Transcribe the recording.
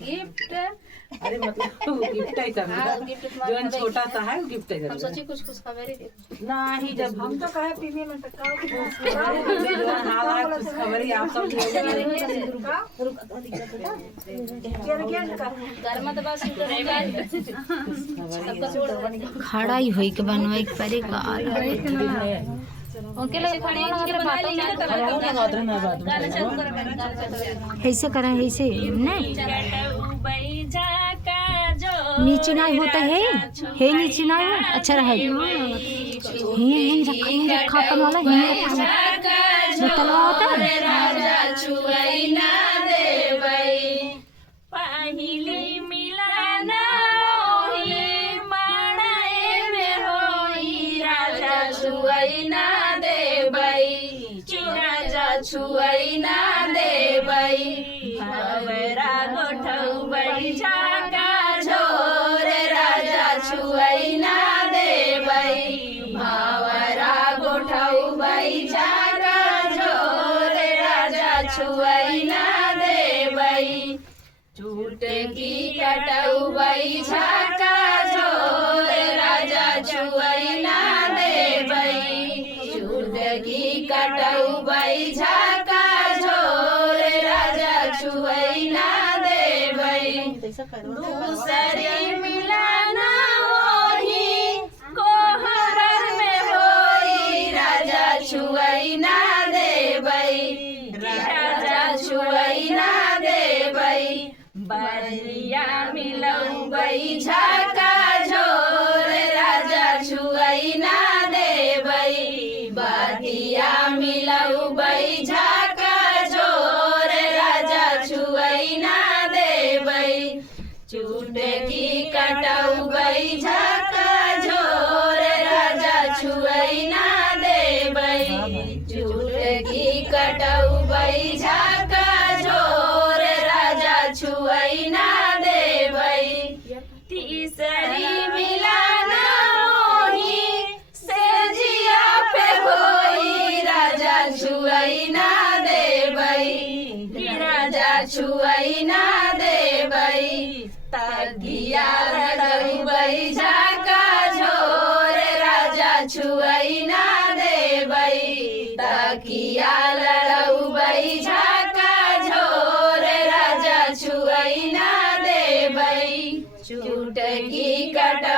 gift अरे मतलब gift है सब जो छोटा सा है वो गिफ्ट है हम सोची कुछ खबर ही नहीं जब हम तो कहे पीने में तो हालात कुछ खबर ही आप सब घर में तो बस खड़ा ही होई के बनवाई के परे का उनके लिए खड़ी उनके बना लेंगे ऐसे करें ऐसे नहीं नीचे नहीं होता है नीचे नहीं हो अच्छा रहे रखा अपन वाला बोतल होता है छुआइना देबै हमरा गोठौबै झाका झोर राजा छुआइना देबै भावरा गोठौबै झाका झोर राजा छुआइना देबै चुटकी कटौबै झाका झोर राजा छुआइना देबै चुटकी कटौबै झाका झोर राजा छुआइना देबै दूसरी मिलाना होही कोहबर में होई राजा छुआइना देबै राजा छुआइना देबै बरिया मिलौबै झाका झोर राजा छुआइना देबै बरिया मिलौबै झाका झोर राजा छुआइना देबै चुटकी कटौबै झाका झोर राजा छुआइना देबै चुटकी कटौबै झाका झोर राजा छुआइना देबै तीसरी मिलाना होही सेजिया पे होई राजा छुआइना देबै राजा छुआइना देबै तकिया लड़बै झाका झोर राजा छुआइना देबै तकिया लड़बै झाका झोर राजा छुआइना देबै चुटकी कट